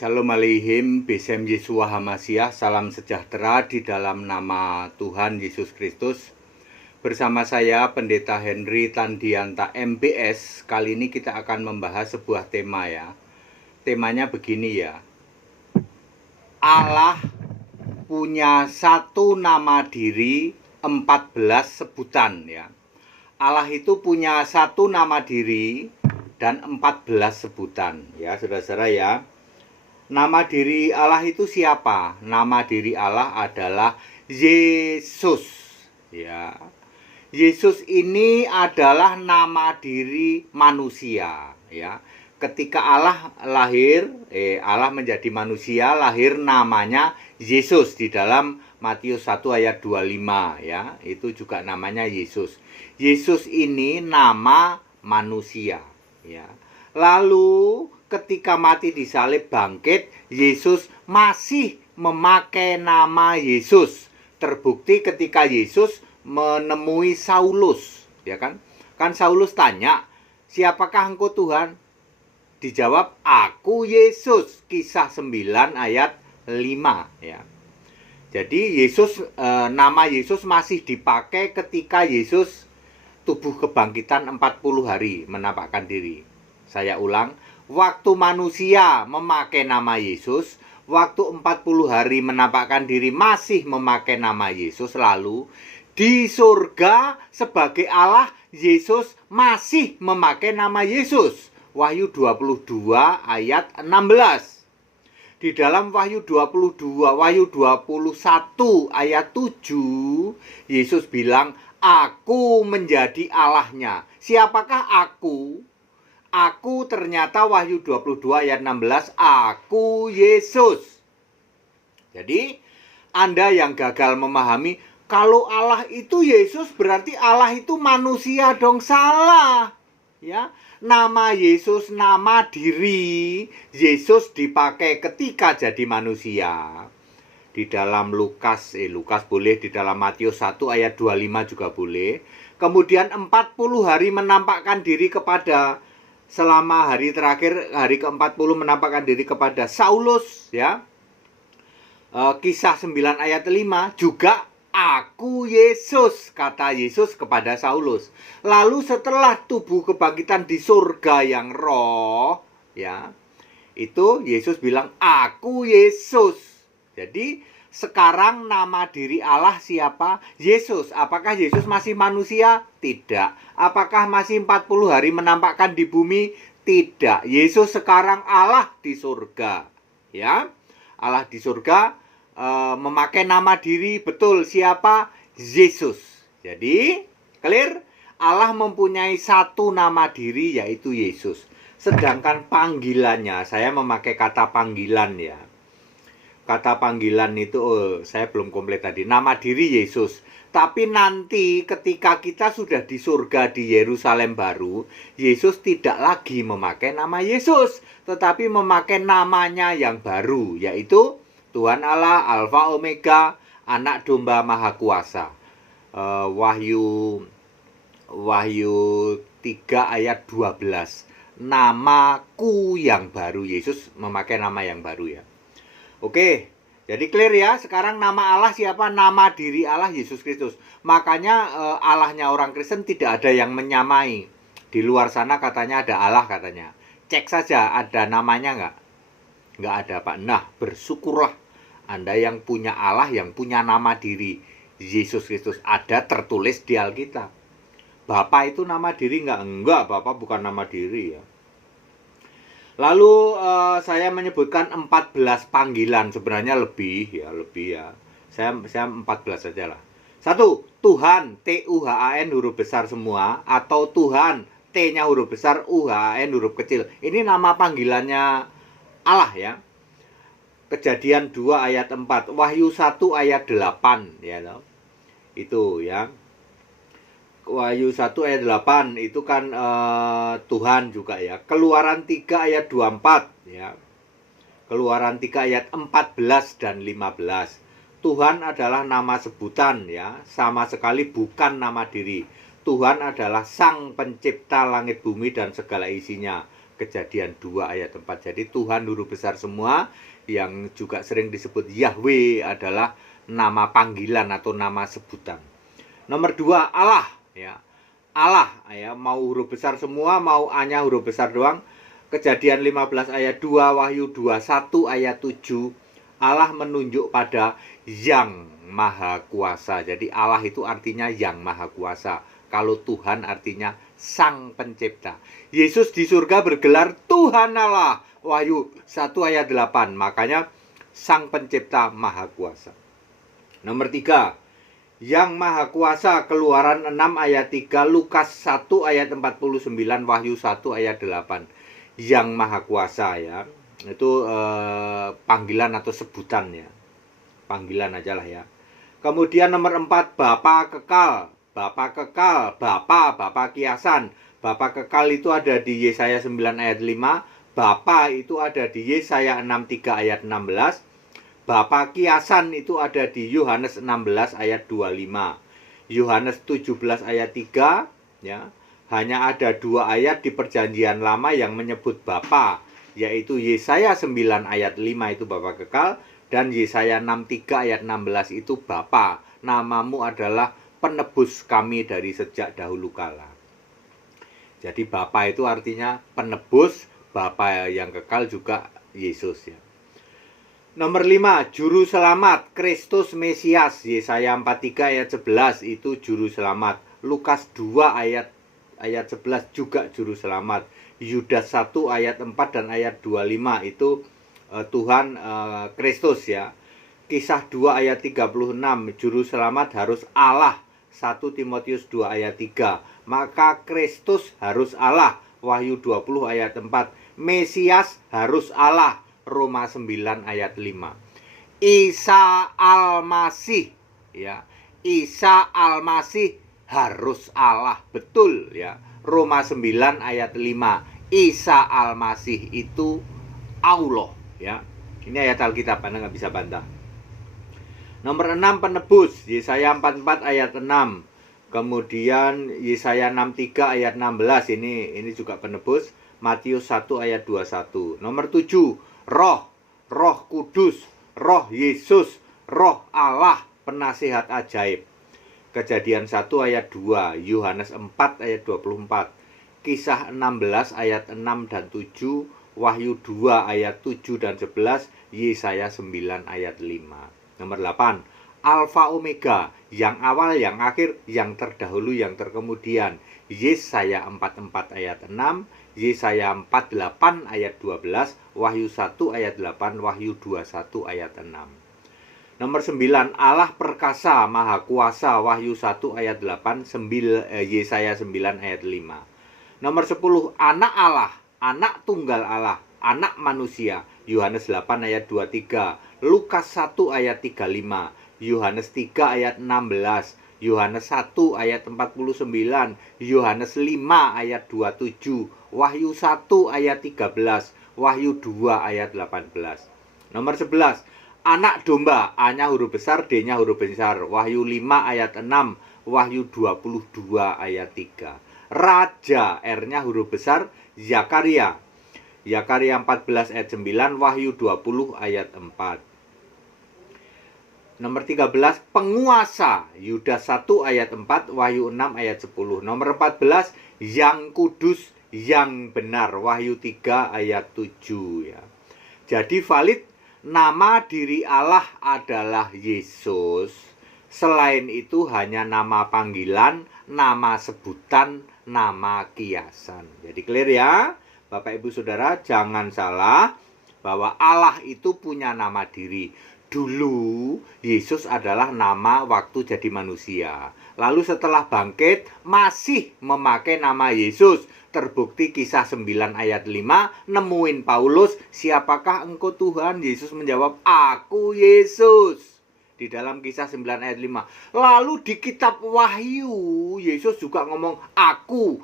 Shalom Aleihim, Besem Yeshua Hamasiah, salam sejahtera di dalam nama Tuhan Yesus Kristus. Bersama saya Pendeta Henry Tandianta MBS. Kali ini kita akan membahas sebuah tema ya. Temanya begini ya. Allah punya satu nama diri 14 sebutan ya. Allah itu punya satu nama diri dan 14 sebutan ya, saudara-saudara ya. Nama diri Allah itu siapa? Nama diri Allah adalah Yesus. Ya. Yesus ini adalah nama diri manusia, ya. Ketika Allah Allah menjadi manusia, lahir namanya Yesus di dalam Matius 1 ayat 25 ya. Itu juga namanya Yesus. Yesus ini nama manusia, ya. Lalu ketika mati di salib bangkit, Yesus masih memakai nama Yesus. Terbukti ketika Yesus menemui Saulus, ya kan? Kan Saulus tanya, "Siapakah engkau Tuhan?" Dijawab, "Aku Yesus." Kisah 9 ayat 5, ya. Jadi nama Yesus masih dipakai ketika Yesus tubuh kebangkitan 40 hari menampakkan diri. Saya ulang, waktu manusia memakai nama Yesus, waktu 40 hari menampakkan diri masih memakai nama Yesus, lalu di surga sebagai Allah, Yesus masih memakai nama Yesus. Wahyu 22 ayat 16. Di dalam Wahyu 21 ayat 7, Yesus bilang, "Aku menjadi Allahnya." Siapakah aku? Aku ternyata Wahyu 22 ayat 16, aku Yesus. Jadi, Anda yang gagal memahami, kalau Allah itu Yesus, berarti Allah itu manusia dong, salah. Ya, nama Yesus, nama diri Yesus dipakai ketika jadi manusia. Di dalam Lukas boleh, di dalam Matius 1 ayat 25 juga boleh. Kemudian 40 hari menampakkan diri kepada, selama hari terakhir, hari ke-40 menampakkan diri kepada Saulus, ya. Kisah 9 ayat 5 juga, aku Yesus, kata Yesus kepada Saulus. Lalu setelah tubuh kebangkitan di surga yang roh, ya, itu Yesus bilang, aku Yesus. Jadi sekarang nama diri Allah siapa? Yesus. Apakah Yesus masih manusia? Tidak. Apakah masih 40 hari menampakkan di bumi? Tidak. Yesus sekarang Allah di surga. Ya, Allah di surga memakai nama diri, betul, siapa? Yesus. Jadi, clear? Allah mempunyai satu nama diri, yaitu Yesus. Sedangkan panggilannya, saya memakai kata panggilan ya. Kata panggilan itu, saya belum komplit tadi. Nama diri Yesus. Tapi nanti ketika kita sudah di surga di Yerusalem baru, Yesus tidak lagi memakai nama Yesus, tetapi memakai namanya yang baru, yaitu Tuhan Allah, Alfa Omega, Anak Domba Maha Kuasa. Wahyu 3 ayat 12. Namaku yang baru. Yesus memakai nama yang baru ya. Oke, jadi clear ya. Sekarang nama Allah siapa? Nama diri Allah Yesus Kristus. Makanya Allahnya orang Kristen tidak ada yang menyamai. Di luar sana katanya ada Allah katanya. Cek saja ada namanya nggak? Nggak ada, Pak. Nah, bersyukurlah Anda yang punya Allah, yang punya nama diri Yesus Kristus. Ada tertulis di Alkitab. Bapak itu nama diri nggak? Enggak, Bapak bukan nama diri ya. Lalu saya menyebutkan 14 panggilan, sebenarnya lebih ya. Saya 14 saja lah. 1. Tuhan, T-U-H-A-N huruf besar semua, atau Tuhan, T-nya huruf besar, U-H-A-N huruf kecil. Ini nama panggilannya Allah ya. Kejadian 2 ayat 4, Wahyu 1 ayat 8 ya. Itu ya. Wahyu 1 ayat 8 itu kan Tuhan juga ya. Keluaran 3 ayat 24 ya. Keluaran 3 ayat 14 dan 15. Tuhan adalah nama sebutan ya, sama sekali bukan nama diri. Tuhan adalah Sang Pencipta langit bumi dan segala isinya. Kejadian 2 ayat 4. Jadi Tuhan huruf besar semua, yang juga sering disebut Yahweh adalah nama panggilan atau nama sebutan. Nomor 2, Allah ya. Allah ya, mau huruf besar semua, mau A-nya huruf besar doang. Kejadian 15 ayat 2, Wahyu 21 ayat 7. Allah menunjuk pada Yang Maha Kuasa. Jadi Allah itu artinya Yang Maha Kuasa. Kalau Tuhan artinya Sang Pencipta. Yesus di surga bergelar Tuhan Allah. Wahyu 1 ayat 8. Makanya Sang Pencipta Maha Kuasa. Nomor 3, Yang Maha Kuasa, Keluaran 6 ayat 3, Lukas 1 ayat 49, Wahyu 1 ayat 8. Yang Maha Kuasa ya. Itu panggilan atau sebutan ya. Panggilan aja lah ya. Kemudian nomor 4, Bapa Kekal. Bapa Kekal, Bapa kiasan. Bapa Kekal itu ada di Yesaya 9 ayat 5. Bapa itu ada di Yesaya 63 ayat 16. Bapa kiasan itu ada di Yohanes 16 ayat 25. Yohanes 17 ayat 3 ya. Hanya ada 2 ayat di Perjanjian Lama yang menyebut Bapa, yaitu Yesaya 9 ayat 5 itu Bapa Kekal, dan Yesaya 63 ayat 16 itu Bapa, namamu adalah penebus kami dari sejak dahulu kala. Jadi Bapa itu artinya penebus, Bapa yang kekal juga Yesus ya. Nomor 5, Juru Selamat, Kristus Mesias. Yesaya 43 ayat 11 itu Juru Selamat. Lukas 2 ayat 11 juga Juru Selamat. Yudas 1 ayat 4 dan ayat 25 itu Tuhan Kristus ya. Kisah 2 ayat 36, Juru Selamat harus Allah. 1 Timotius 2 ayat 3. Maka Kristus harus Allah. Wahyu 20 ayat 4. Mesias harus Allah. Roma 9 ayat 5. Isa Al-Masih ya. Isa Al-Masih harus Allah. Betul ya. Roma 9 ayat 5. Isa Al-Masih itu Allah ya. Ini ayat Alkitab, Anda nggak bisa bantah. Nomor 6, penebus. Yesaya 44 ayat 6. Kemudian Yesaya 63 ayat 16. Ini juga penebus. Matius 1 ayat 21. Nomor 7, Roh. Roh Kudus, Roh Yesus, Roh Allah, penasihat ajaib. Kejadian 1 ayat 2, Yohanes 4 ayat 24. Kisah 16 ayat 6 dan 7, Wahyu 2 ayat 7 dan 11, Yesaya 9 ayat 5. Nomor 8, Alfa Omega, yang awal, yang akhir, yang terdahulu, yang terkemudian. Yesaya 44 ayat 6, Yesaya 48 ayat 12, Wahyu 1 ayat 8, Wahyu 21 ayat 6. Nomor 9, Allah perkasa, maha kuasa, Wahyu 1 ayat 8, Yesaya 9 ayat 5. Nomor 10, anak Allah, anak tunggal Allah, anak manusia, Yohanes 8 ayat 23, Lukas 1 ayat 35, Yohanes 3 ayat 16, Yohanes 1 ayat 49, Yohanes 5 ayat 27, Wahyu 1 ayat 13, Wahyu 2 ayat 18. Nomor 11, anak domba, A-nya huruf besar, D-nya huruf besar, Wahyu 5 ayat 6, Wahyu 22 ayat 3. Raja, R-nya huruf besar, Zakaria. Zakaria 14 ayat 9, Wahyu 20 ayat 4. Nomor 13, penguasa, Yudas 1 ayat 4, Wahyu 6 ayat 10. Nomor 14, yang kudus, yang benar, Wahyu 3 ayat 7 ya. Jadi valid, nama diri Allah adalah Yesus. Selain itu hanya nama panggilan, nama sebutan, nama kiasan. Jadi clear ya, Bapak Ibu Saudara, jangan salah bahwa Allah itu punya nama diri. Dulu Yesus adalah nama waktu jadi manusia. Lalu setelah bangkit masih memakai nama Yesus. Terbukti kisah 9 ayat 5, nemuin Paulus, siapakah engkau Tuhan? Yesus menjawab, aku Yesus. Di dalam kisah 9 ayat 5. Lalu di kitab Wahyu, Yesus juga ngomong, aku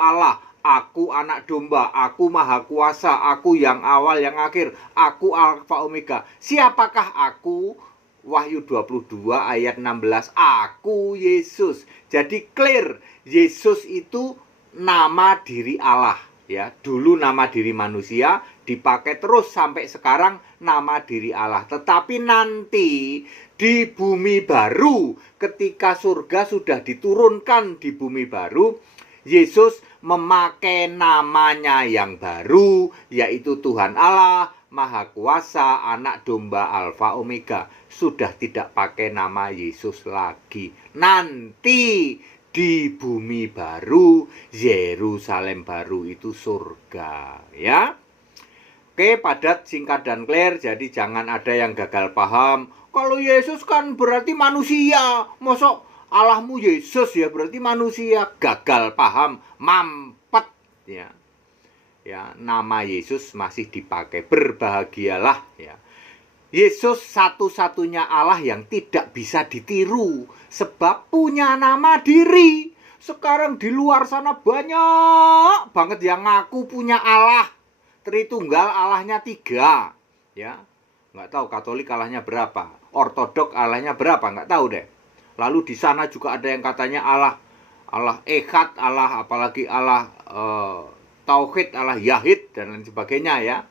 Allah. Aku anak domba, aku maha kuasa, aku yang awal, yang akhir, aku Alfa Omega. Siapakah aku? Wahyu 22 ayat 16, aku Yesus. Jadi clear, Yesus itu nama diri Allah Ya, dulu nama diri manusia dipakai terus sampai sekarang nama diri Allah. Tetapi nanti di bumi baru, ketika surga sudah diturunkan di bumi baru, Yesus memakai namanya yang baru, yaitu Tuhan Allah, Maha Kuasa, Anak Domba, Alfa Omega. Sudah tidak pakai nama Yesus lagi. Nanti di bumi baru, Yerusalem baru, itu surga, ya. Oke, padat, singkat, dan clear. Jadi jangan ada yang gagal paham. Kalau Yesus kan berarti manusia. Mosok Allahmu Yesus ya berarti manusia. Gagal paham, mampet, ya. Ya, nama Yesus masih dipakai. Berbahagialah, ya. Yesus satu-satunya Allah yang tidak bisa ditiru, sebab punya nama diri. Sekarang di luar sana banyak banget yang ngaku punya Allah. Tritunggal Allahnya 3. Ya, nggak tahu Katolik Allahnya berapa, Ortodok Allahnya berapa, nggak tahu deh. Lalu di sana juga ada yang katanya Allah Echad, Allah apalagi Allah Tauhid, Allah Yahid, dan lain sebagainya, ya.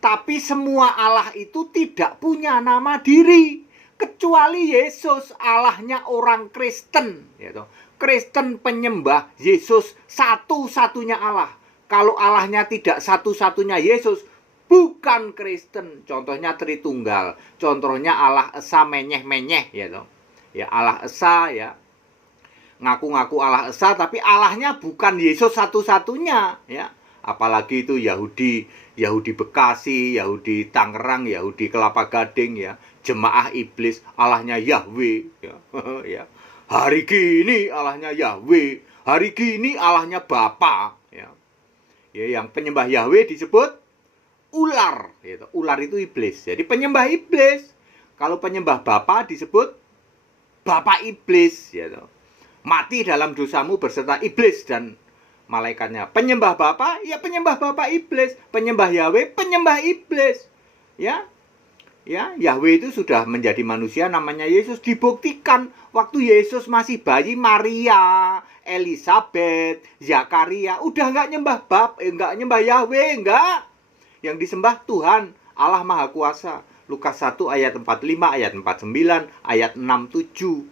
Tapi semua Allah itu tidak punya nama diri, kecuali Yesus, Allahnya orang Kristen, gitu. Kristen penyembah Yesus satu-satunya Allah. Kalau Allahnya tidak satu-satunya Yesus, bukan Kristen. Contohnya Tritunggal, contohnya Allah Esa menyeh-menyeh, gitu. Ya, Allah Esa, ya, ngaku-ngaku Allah Esa, tapi Allahnya bukan Yesus satu-satunya, ya. Apalagi itu Yahudi Bekasi, Yahudi Tangerang, Yahudi Kelapa Gading, ya, jemaah iblis, Allahnya Yahweh, ya. Ya. Hari gini Allahnya Yahweh, hari gini Allahnya Bapa, ya. Ya, yang penyembah Yahweh disebut ular, gitu. Ular itu iblis. Jadi penyembah iblis. Kalau penyembah Bapa disebut Bapa iblis, gitu. Mati dalam dosamu berserta iblis dan malaikatnya. Penyembah Bapa, ya penyembah Bapa iblis. Penyembah Yahweh, penyembah iblis. Ya. Ya, Yahweh itu sudah menjadi manusia, namanya Yesus. Dibuktikan waktu Yesus masih bayi, Maria, Elizabeth, Zakaria udah nggak nyembah Yahweh, enggak. Yang disembah Tuhan, Allah Maha Kuasa. Lukas 1 ayat 45, ayat 49, ayat 67.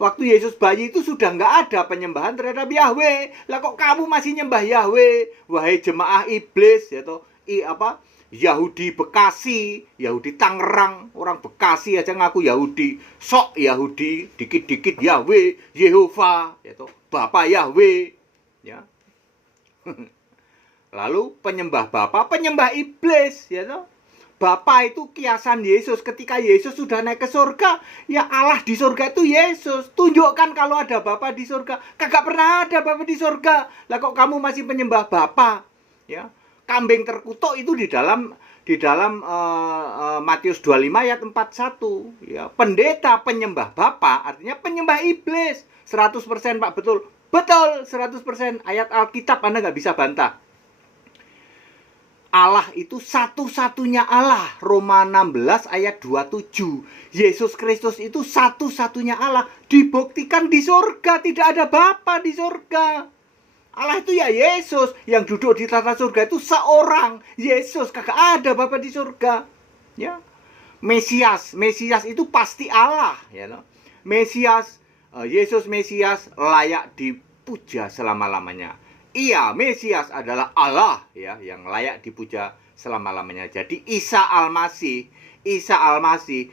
Waktu Yesus bayi itu sudah nggak ada penyembahan terhadap Yahweh. Lah kok kamu masih nyembah Yahweh? Wahai jemaah iblis, ya toh, Yahudi Bekasi, Yahudi Tangerang, orang Bekasi aja ngaku Yahudi, sok Yahudi, dikit-dikit Yahweh, Yehova, ya toh, Bapak Yahweh, ya. Lalu penyembah Bapa, penyembah iblis, ya toh. Bapa itu kiasan Yesus. Ketika Yesus sudah naik ke surga, ya Allah di surga itu Yesus. Tunjukkan kalau ada Bapa di surga. Kagak pernah ada Bapa di surga. Lah kok kamu masih penyembah Bapa? Ya. Kambing terkutuk itu di dalam Matius 25 ayat 41. Ya, pendeta penyembah Bapa artinya penyembah iblis. 100% Pak, betul. Betul, 100%. Ayat Alkitab Anda nggak bisa bantah. Allah itu satu-satunya Allah. Roma 16 ayat 27. Yesus Kristus itu satu-satunya Allah. Dibuktikan di surga. Tidak ada Bapa di surga. Allah itu ya Yesus. Yang duduk di tata surga itu seorang Yesus. Kagak ada Bapa di surga. Ya. Mesias itu pasti Allah, ya. Mesias, Yesus Mesias layak dipuja selama-lamanya. Iya, Mesias adalah Allah, ya, yang layak dipuja selama-lamanya. Jadi Isa Almasih,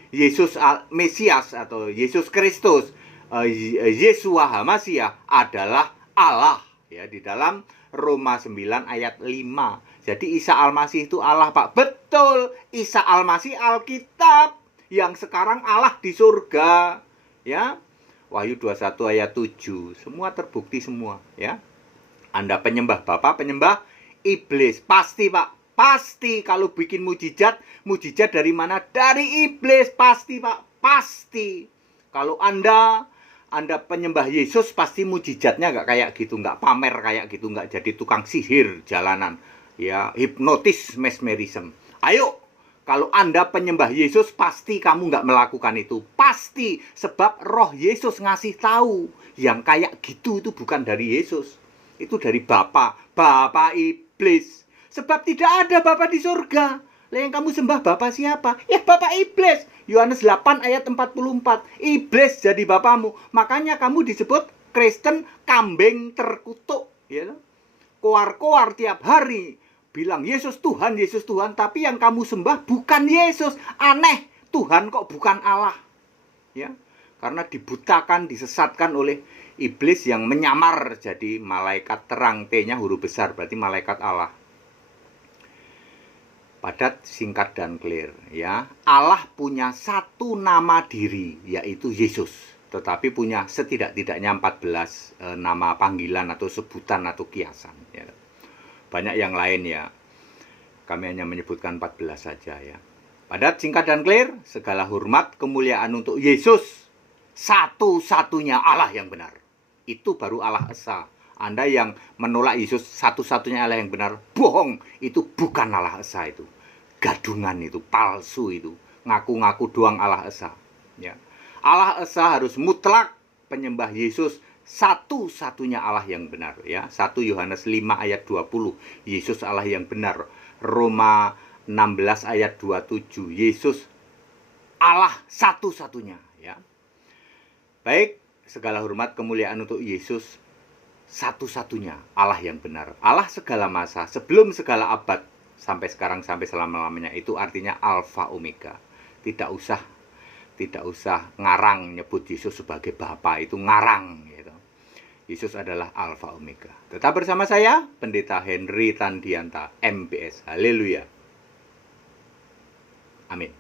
Yesus Mesias atau Yesus Kristus, Yeshua HaMashiach adalah Allah, ya, di dalam Roma 9 ayat 5. Jadi Isa Almasih itu Allah, Pak. Betul, Isa Almasih Alkitab, yang sekarang Allah di surga, ya. Wahyu 21 ayat 7. Semua terbukti semua, ya. Anda penyembah Bapa, penyembah iblis. Pasti, Pak. Pasti. Kalau bikin mujizat dari mana? Dari iblis. Pasti, Pak. Pasti. Kalau Anda penyembah Yesus, pasti mujizatnya nggak kayak gitu. Nggak pamer kayak gitu. Nggak jadi tukang sihir jalanan. Ya, hipnotis, mesmerism. Ayo. Kalau Anda penyembah Yesus, pasti kamu nggak melakukan itu. Pasti. Sebab roh Yesus ngasih tahu. Yang kayak gitu itu bukan dari Yesus. Itu dari Bapa iblis. Sebab tidak ada Bapa di surga. Lah yang kamu sembah Bapa siapa? Ya Bapa iblis. Yohanes 8 ayat 44. Iblis jadi bapamu. Makanya kamu disebut Kristen kambing terkutuk, ya. Koar-koar tiap hari bilang Yesus Tuhan, Yesus Tuhan, tapi yang kamu sembah bukan Yesus. Aneh, Tuhan kok bukan Allah. Ya. Karena dibutakan, disesatkan oleh iblis yang menyamar jadi malaikat terang, T-nya huruf besar, berarti malaikat Allah. Padat, singkat, dan clear, ya. Allah punya satu nama diri, yaitu Yesus. Tetapi punya setidak-tidaknya 14 nama panggilan atau sebutan atau kiasan, ya. Banyak yang lain, ya. Kami hanya menyebutkan 14 saja, ya. Padat, singkat, dan clear. Segala hormat, kemuliaan untuk Yesus, satu-satunya Allah yang benar. Itu baru Allah Esa. Anda yang menolak Yesus satu-satunya Allah yang benar, bohong. Itu bukan Allah Esa itu. Gadungan itu, palsu itu. Ngaku-ngaku doang Allah Esa. Ya. Allah Esa harus mutlak penyembah Yesus satu-satunya Allah yang benar. Ya. 1 Yohanes 5 ayat 20. Yesus Allah yang benar. Roma 16 ayat 27. Yesus Allah satu-satunya. Ya. Baik, segala hormat kemuliaan untuk Yesus satu-satunya Allah yang benar. Allah segala masa, sebelum segala abad, sampai sekarang, sampai selama-lamanya. Itu artinya Alfa Omega. Tidak usah ngarang nyebut Yesus sebagai Bapa, itu ngarang, gitu. Yesus adalah Alfa Omega. Tetap bersama saya, Pendeta Henry Tandianta, MPS. Haleluya. Amin.